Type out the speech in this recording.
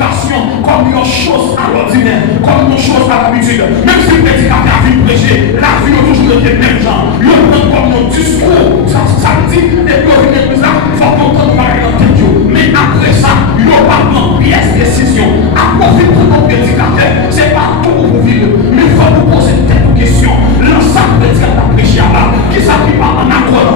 prédication comme une chose à l'ordinaire, comme une chose à l'habitude. Même si le prédicateur a vu prêcher, la vie a toujours été même gens. Il prend comme un discours, ça dit, et puis au final, il faut qu'on entende parler dans tête. Mais après ça, il n'y a pas de pièce décision. À profit de ton prédicateur, c'est pas tout pour vous vivre. Mais il faut vous poser telle question. L'ensemble prédicateur prêché là, qui s'appuie pas en accord